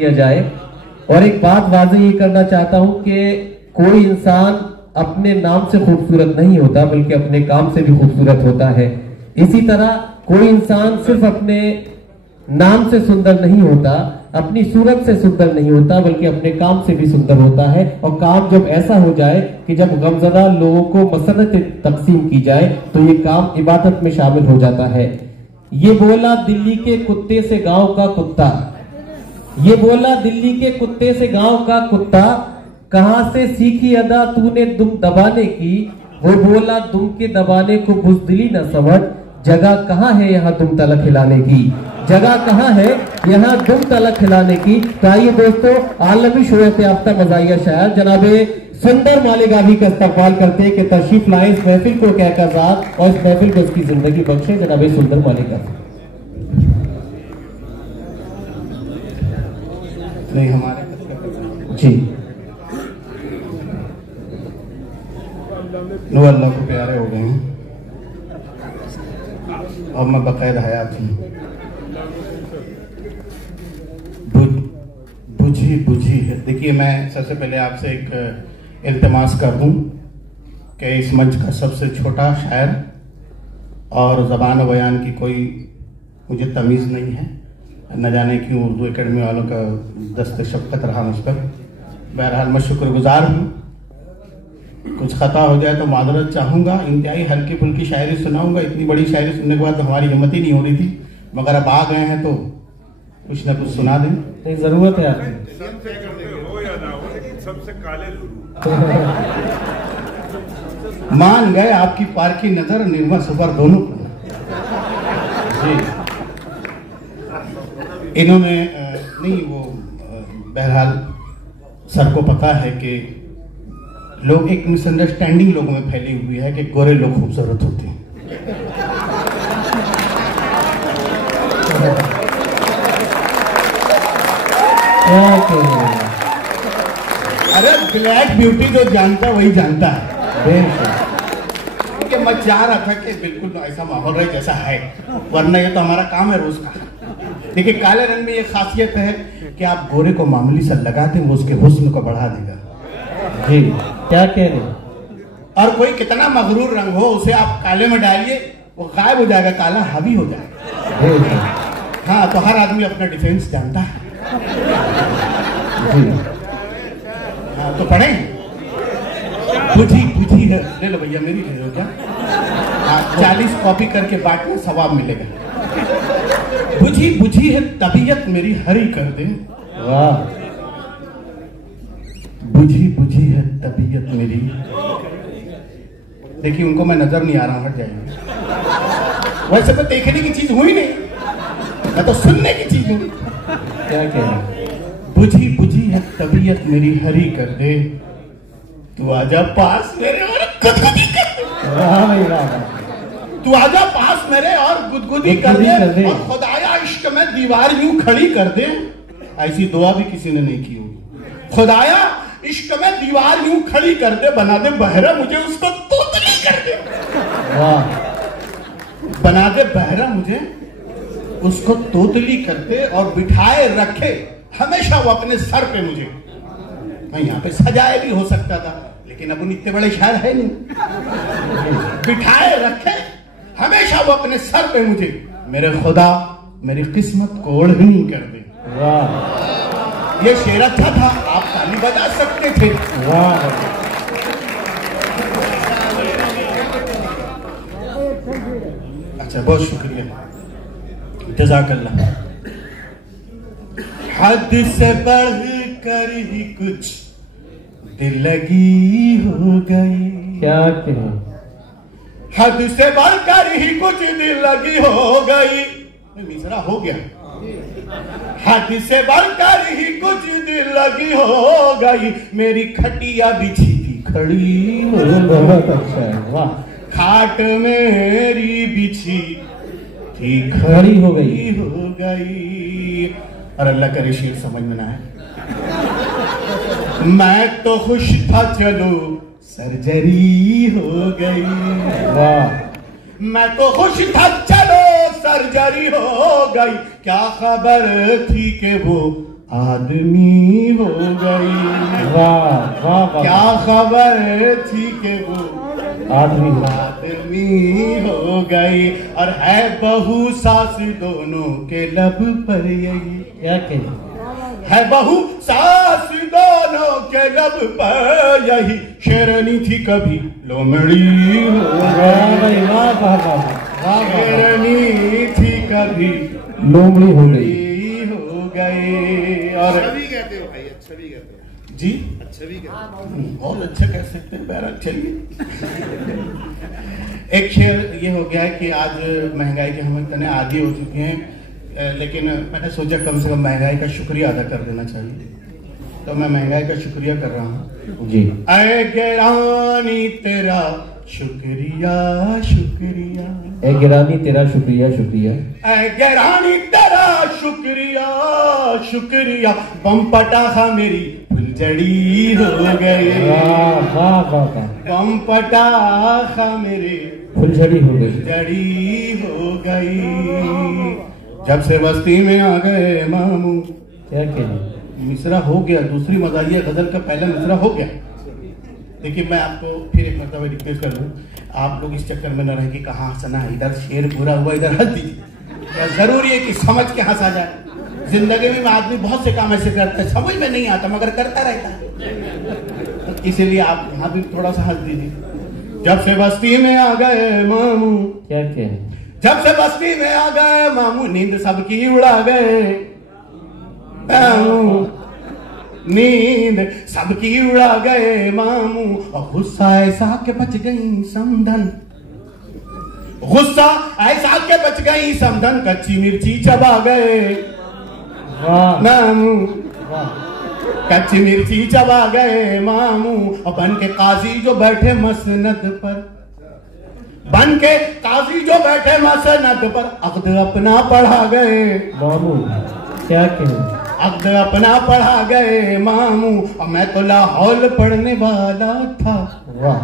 किया जाए। और एक बात वाज़ेह ये करना चाहता हूं कि कोई इंसान अपने नाम से खूबसूरत नहीं होता बल्कि अपने काम से भी खूबसूरत होता है। इसी तरह कोई इंसान सिर्फ अपने नाम से सुंदर नहीं होता, अपनी सूरत से सुंदर नहीं होता बल्कि अपने काम से भी सुंदर होता है। और काम जब ऐसा हो जाए कि जब गमज़दा लोगों को मसरत तकसीम की जाए तो ये काम इबादत में शामिल हो जाता है। ये बोला दिल्ली के कुत्ते से गांव का कुत्ता, ये बोला दिल्ली के कुत्ते से गांव का कुत्ता, कहां से सीखी अदा तूने दुम दबाने की। वो बोला दुम के दबाने को बुज़दिली न समझ, जगह कहां है यहाँ दुम तलक हिलाने की, जगह कहां है यहाँ दुम तलक हिलाने की। तो आइए दोस्तों, आलमी शोहरत याफ्ता मज़ाहिया शायर जनाबे सुंदर मालिगावी का इस्तकबाल करते हैं कि तशरीफ लाए इस महफिल को कहकर ज़ात और इस महफिल को उसकी जिंदगी बख्शे। जनाबे सुंदर मालिगावी नहीं हमारे जी नो अल्लाह को प्यारे हो गए हैं और मैं बक़ैद हयात हूँ। बुझी बुझी है। देखिए, मैं सबसे पहले आपसे एक इल्तिमास कर दूँ कि इस मंच का सबसे छोटा शायर और ज़बान बयान की कोई मुझे तमीज़ नहीं है। न जाने क्यों उर्दू एकेडमी वालों का दस्त शफ़क़त रहा मुझ पर। बहरहाल मैं शुक्रगुजार हूँ। कुछ ख़ता हो जाए तो मादरत चाहूँगा। इंतहाई हल्की फुल्की शायरी सुनाऊँगा। इतनी बड़ी शायरी सुनने के बाद तो हमारी हिम्मत ही नहीं हो रही थी, मगर अब आ गए हैं तो कुछ ना कुछ सुना दें। नहीं, ज़रूरत है आपकी। मान गए आपकी पार की नज़र निर्मा सफर दोनों को। जी, इन्होंने नहीं वो बहरहाल सर को पता है कि लोग एक मिसअंडरस्टैंडिंग लोगों में फैली हुई है कि गोरे लोग खूबसूरत होते हैं। अरे ब्लैक ब्यूटी जो जानता है वही जानता है। कि मैं चाह रहा था कि बिल्कुल ऐसा माहौल रहे जैसा है, वरना ये तो हमारा काम है रोज का। देखिए, काले रंग में ये खासियत है कि आप गोरे को मामूली सा लगा दें, वो उसके हुस्न को बढ़ा देगा। जी, क्या कह रहे? और कोई कितना मगरूर रंग हो, उसे आप काले में डालिए, वो गायब हो जाएगा, काला हावी हो जाएगा। हाँ, तो हर आदमी अपना डिफेंस जानता है। हाँ, तो पढ़ें। बुझी बुझी है, ले लो भैया, मेरी ले लो क्या? 40 कॉपी करके बांटने सवाब मिलेगा। बुझी बुझी है तबीयत मेरी हरी कर दे। वाह। बुझी बुझी है तबीयत मेरी। देखिए, उनको मैं नजर नहीं आ रहा हूं, हट जाएंगे। वैसे तो देखने की चीज हुई नहीं, मैं तो सुनने की चीज हुई। क्या कह रहे? बुझी बुझी है तबीयत मेरी हरी कर दे, तू आजा पास मेरे और गुदगुदी कर दे। वाह भाई वाह। तू आजा पास मेरे और गुदगुदी कर दे, और खुदाया इश्क में दीवार यूं खड़ी कर दे। ऐसी दुआ भी किसी ने नहीं की होगी। खुदाया इश्क में दीवार यूं खड़ी कर दे, बना दे बहरा मुझे उसको तोतली कर दे। वाह। बना दे बहरा मुझे उसको तोतली कर दे, और बिठाए रखे हमेशा वो अपने सर पे मुझे। मैं यहाँ पे सजाए भी हो सकता था, लेकिन अब उन इतने बड़े शायर है नहीं। बिठाए रखे हमेशा वो अपने सर पे मुझे, मेरे खुदा मेरी किस्मत को ओढ़नी कर दे। वाह। ये शेर अच्छा था, आप ताली बजा सकते थे। वाह। अच्छा, बहुत शुक्रिया, जज़ाकल्लाह। हद से बढ़ कर ही कुछ दिल लगी हो गई। क्या कहें? हद से बढ़कर ही कुछ दिल लगी हो गई। मिसरा हो गया। हद से बढ़कर ही कुछ दिल लगी हो गई, मेरी खटिया बिछी थी खड़ी। बहुत अच्छा है, वाह। खाट मेरी बिछी थी खड़ी हो गई। और अल्लाह करे शेर समझ में ना आए। मैं तो खुश था, चलो सर्जरी हो गई। वाह। मैं तो खुश था, चलो सर्जरी हो गई। क्या खबर थी कि वो आदमी हो गई। वाह वाह वाह। क्या खबर थी कि वो आदमी हो गई। और है बहू सास दोनों के लब पर यही। क्या कहें, है बहू सास दोनों के लब पर यही। शेरनी थी कभी लोमड़ी हो गई। वाह वाह वाह। शेरनी थी कभी लोमड़ी हो गई। और अच्छा भी कहते हो भाई, अच्छा भी कहते हो जी, अच्छा भी कहते हो। बहुत अच्छा कह सकते हैं। बहरहाल चलिए, एक शेर ये हो गया है कि आज महंगाई के हम इतने आदी हो चुके हैं, लेकिन मैंने सोचा कम से कम महंगाई का शुक्रिया अदा कर देना चाहिए, तो मैं महंगाई का शुक्रिया कर रहा हूँ जी। ऐ गिरानी तेरा शुक्रिया शुक्रिया। ए गिरानी तेरा शुक्रिया शुक्रिया। ऐ गिरानी तेरा शुक्रिया शुक्रिया। बम पटाखा मेरी फुलझड़ी हो गई। वाह वाह वाह वाह। बम पटाखा मेरी फुलझड़ी हो गई। जड़ी हो गई। जब से बस्ती में आ गए मामू। क्या कहें, मिसरा हो गया, दूसरी मजालिया गजल का पहला मिसरा हो गया। देखिए, मैं आपको फिर एक मरतबा रिक्वेस्ट कर लूं, आप लोग इस चक्कर में न रहे कि कहाँ हंसना है, इधर शेर पूरा हुआ इधर हंस दीजिए। जरूरी है कि समझ के हंसा जाए। जिंदगी में आदमी बहुत से काम ऐसे करता है, समझ में नहीं आता मगर करता रहता है, इसीलिए आप यहाँ भी थोड़ा सा हंस दीजिए। जब से बस्ती में आ गए मामू। क्या कहें, जब से बस्ती में आ गए मामू, नींद सबकी उड़ा गए। नींद सबकी उड़ा गए मामू। और गुस्सा ऐसा के बच गई समधन। गुस्सा ऐसा के बच गई समधन। कच्ची मिर्ची चबा गए मामू। कच्ची मिर्ची चबा गए मामू। और बन के काजी जो बैठे मसनद पर। बन के काजी जो बैठे मसनद पर। अक़्द अपना पढ़ा गए मामू। क्या कहें, अक़्द अपना पढ़ा गए मामू। और मैं तो लाहौल पढ़ने वाला था। वाह।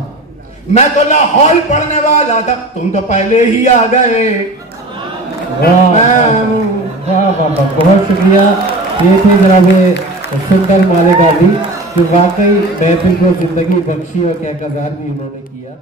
मैं तो लाहौल पढ़ने वाला था, तुम तो पहले ही आ गए मामू। वाह वाह वाह, बहुत शुक्रिया। ये थे जनाब सुंदर मालेगार्डी, जो वाकई महफिल को जिंदगी बख्शी और क्या कजार भी उन्होंने किया।